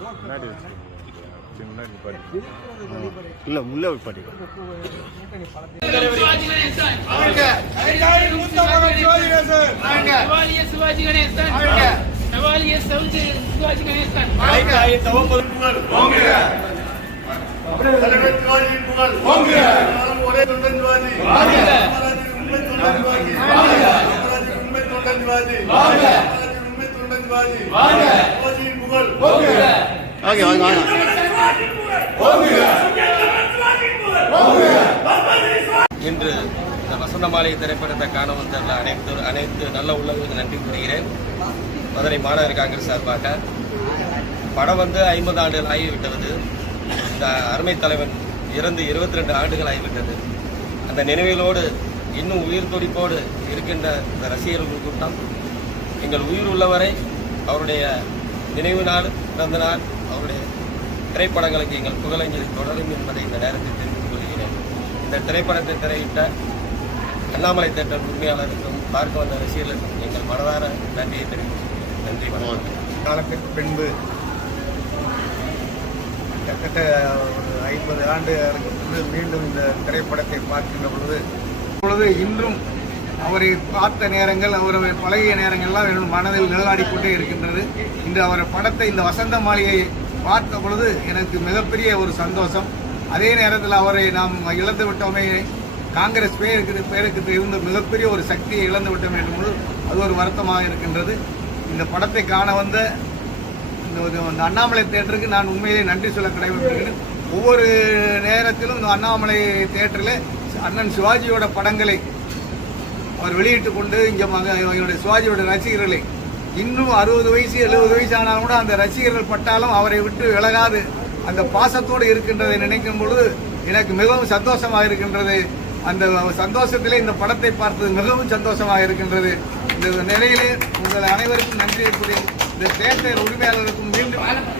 முன்னாடி வச்சுக்கோங்க இப்படி பாட்டி. சிவாஜி கணேசன் நவாலிய சவுதி சிவாஜி கணேசன் ஒரே தொண்டன்வாதி உண்மை தொண்டன்வாதி உண்மை தொண்டன்வாதி உண்மை தொண்டன்வாதி சிவாஜி புகழ் ஓகே வாங்க வாங்க. இன்று இந்த வசந்த மாலை திரைப்படத்தை காண வந்துள்ள அனைத்து அனைத்து நல்ல உள்ளவர்களுக்கு நன்றி கூறுகிறேன். மதுரை மாநகர காங்கிரஸ் சார்பாக. படம் வந்து ஐம்பது ஆண்டுகள் ஆகிவிட்டது. இந்த அருமை தலைவன் இறந்து இருபத்தி ரெண்டு ஆண்டுகள் ஆகிவிட்டது. அந்த நினைவுகளோடு இன்னும் உயிர் துடிப்போடு இருக்கின்ற இந்த ரசிகர்கள் கூட்டம் எங்கள் உயிர் உள்ளவரை அவருடைய நினைவு நாள் பிறந்த நாள் அவருடைய திரைப்படங்களுக்கு எங்கள் புகழஞ்சலி தொடரும் என்பதை இந்த நேரத்தில் தெரிவித்துக் கொள்கிறேன். இந்த திரைப்படத்தை திரையிட்ட அண்ணாமலை தேட்டர் உரிமையாளருக்கும் பார்க்க வந்த ரசிகர்களுக்கும் எங்கள் மனதார நன்றியை தெரிவித்துக் நன்றி வணக்கம். காலத்திற்கு பின்பு கிட்டத்தட்ட ஒரு ஐம்பது ஆண்டு மீண்டும் இந்த திரைப்படத்தை பார்க்கின்ற பொழுது பொழுது இன்றும் அவரை பார்த்த நேரங்கள் அவரை பழகிய நேரங்கள்லாம் என்னுடைய மனதில் நிழலாடிக்கொண்டே இருக்கின்றது. இன்று அவர் படத்தை இந்த வசந்த மாளிகை பார்த்த பொழுது எனக்கு மிகப்பெரிய ஒரு சந்தோஷம். அதே நேரத்தில் அவரை நாம் இழந்து விட்டோமே காங்கிரஸ் பேருக்கு பேருக்கு இருந்த மிகப்பெரிய ஒரு சக்தியை இழந்து விட்டோம் என்பது அது ஒரு வருத்தமாக இருக்கின்றது. இந்த படத்தை காண வந்த இந்த ஒரு- இந்த அண்ணாமலை தேட்டருக்கு நான் உண்மையிலே நன்றி சொல்ல கடமைப்பட்டிருக்கிறேன். ஒவ்வொரு நேரத்திலும் இந்த அண்ணாமலை தேட்டரில் அண்ணன் சிவாஜியோட படங்களை அவர் வெளியிட்டு கொண்டு இங்கே அவருடைய சிவாஜியோட ரசிகர்களை இன்னும் அறுபது வயசு எழுபது வயசு ஆனாலும் கூட அந்த ரசிகர்கள் பட்டாலும் அவரை விட்டு விலகாது. அந்த பாசத்தோடு இருக்கின்றதை நினைக்கும் பொழுது எனக்கு மிகவும் சந்தோஷமாக இருக்கின்றது. அந்த சந்தோஷத்திலே இந்த படத்தை பார்த்தது மிகவும் சந்தோஷமாக இருக்கின்றது. இந்த நிலையிலே உங்கள் அனைவருக்கும் நன்றி கூறி இந்த தேட்டர் உரிமையாளருக்கும் மீண்டும் அவங்க